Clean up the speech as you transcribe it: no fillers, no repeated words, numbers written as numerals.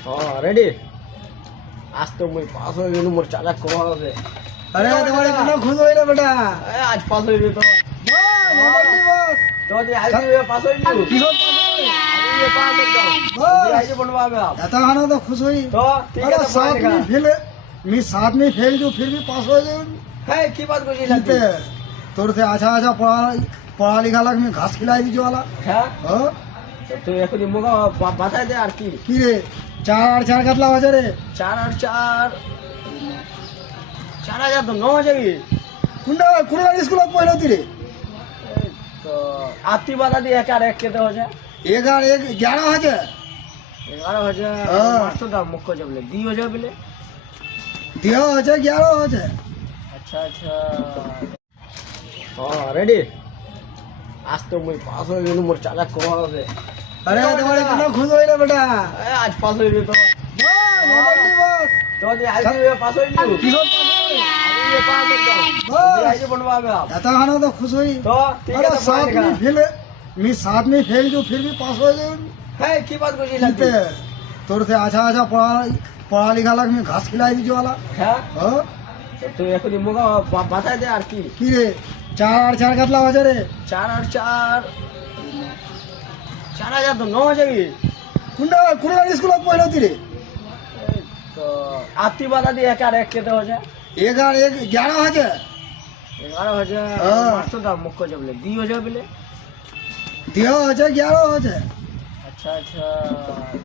हाँ रेडी आज तो मैं पास हो गई मोर चाला को হবে अरे तुम्हारे कितना खुश हो रे बेटा आज पास हो गई तो तो जे आज ये पास हो गई किसो ये पास हो गई आज बनवा में आप आता खाना तो खुश हुई तो ठीक है अरे तो साथ में फेल मैं साथ में फेल जो फिर भी पास हो गए है की बात को जी लगती जीते तोर से अच्छा अच्छा पढ़ा लिखा लग में घास खिलाई दी वाला है हाँ तो এখন মুগা বাতায় দে আর কি কি রে 4 কাতলা বাজে রে 4 আর 4 4000 তো 9000 কি কোনটা স্কুলত পড়াতি রে তো আতি বাধা দিয়ে এক আর এক কেতে हो जाए 11,000 11,000 हाँ। মাস্টারটা মুখ্য যাবলে 2000 বলে दिया 11,000 अच्छा अच्छा हाँ रेडी आज तो मैं पास हो गई मोर चाला को হবে अरे तुम्हारे कितना खुश हो रे बेटा आज पास हो गई तो तो जे आज ये पास हो गई किसो ये पास हो गई आज बनवा में आप आता खाना तो खुश हुई तो ठीक है अरे तो साथ में फेल मैं साथ में फेल जो फिर भी पास हो गए है की बात को जी लगती जीते तोर से अच्छा अच्छा पढ़ा लिखा लग में घास खिलाई दी वाला है हाँ তো এখন মুগা বাতায় দে আর কি কি রে 4 কাতলা বাজে রে 4 আর 4 4000 তো 9000 কি কোনটা স্কুলত পড়াতি রে তো আতি বাধা দিয়ে এক আর এক কেতে हो जाए 11,000 11,000 हाँ। মাস্টারটা মুখ্য যাবলে 2000 বলে दिया 11,000 अच्छा अच्छा